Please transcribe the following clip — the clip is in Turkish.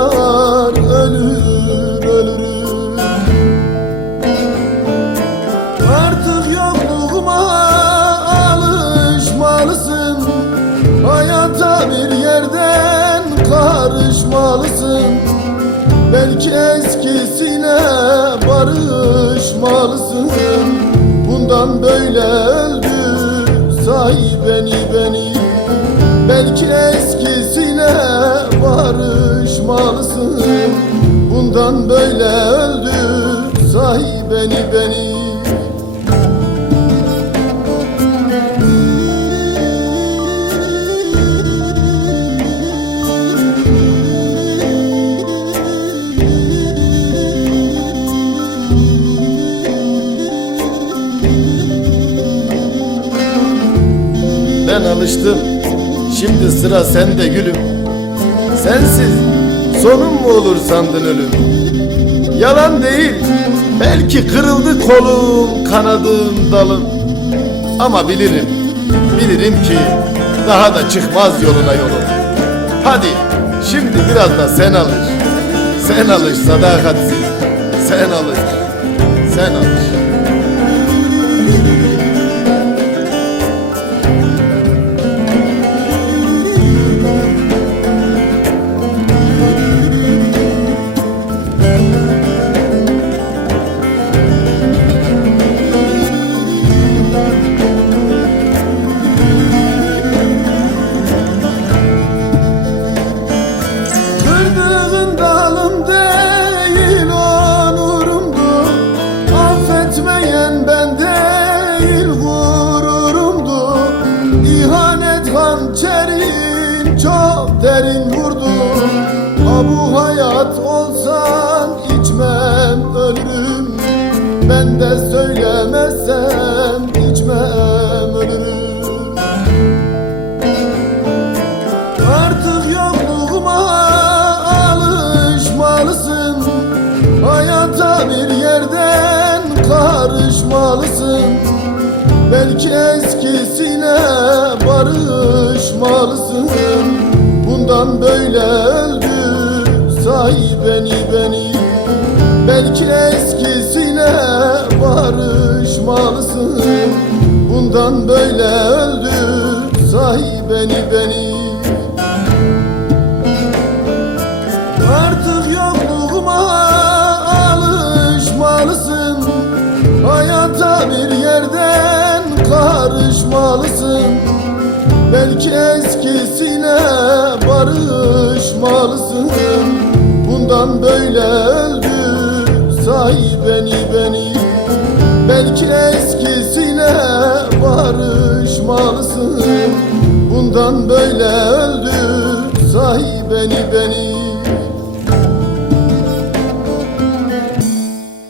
yar ölür ölürüm. Artık yokluğuma alışmalısın. Hayata bir yerden karışmalısın. Belki eskisine barışmalısın. Bundan böyle öldü say beni beni. Belki eskisine Ben alıştım. Şimdi sıra sende gülüm. Sensiz sonum mu olur sandın ölüm? Yalan değil. Belki kırıldı kolum, kanadım, dalım. Ama bilirim, bilirim ki daha da çıkmaz yoluna yolum. Hadi şimdi biraz da sen alış. Sen alış sadakatsiz. Sen alış. Sen alış. Derin vurdu Ha bu hayat olsan içmem ölürüm. Ben de söylemezsem içmem ölürüm. Artık yokluğuma alışmalısın. Hayata bir yerden karışmalısın. Belki eskisine barışmalısın Bundan böyle öldü. Say beni beni. Belki eskisine barışmalısın. Bundan böyle öldü. Say beni beni. Artık yokluğuma alışmalısın. Hayata bir yerden karışmalısın Belki eskisine barışmalısın. Bundan böyle öldü say beni beni. Belki eskisine barışmalısın. Bundan böyle öldü say beni beni